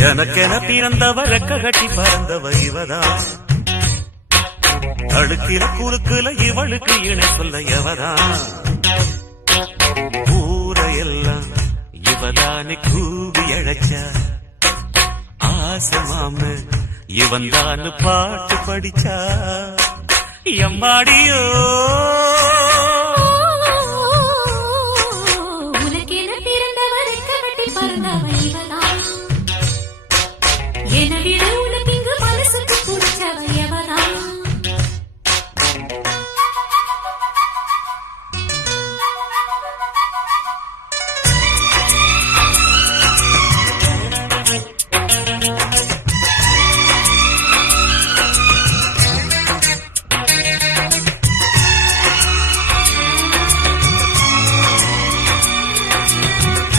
எனக்கென பிறந்தவ ரெக்க கட்டி பறந்தவ இவதான் அழுக்கிற குறுக்குல இவளுக்கு இணை சொல்ல எவதான் ஊரையெல்லாம் இவதானே கூவி அழைச்சா ஆசை மாம இவன் தான் பாட்டு படிச்சா எம்மாடியோ உனக்கென பிறந்தவர் ரெக்க கட்டி பறந்தவ இவதான்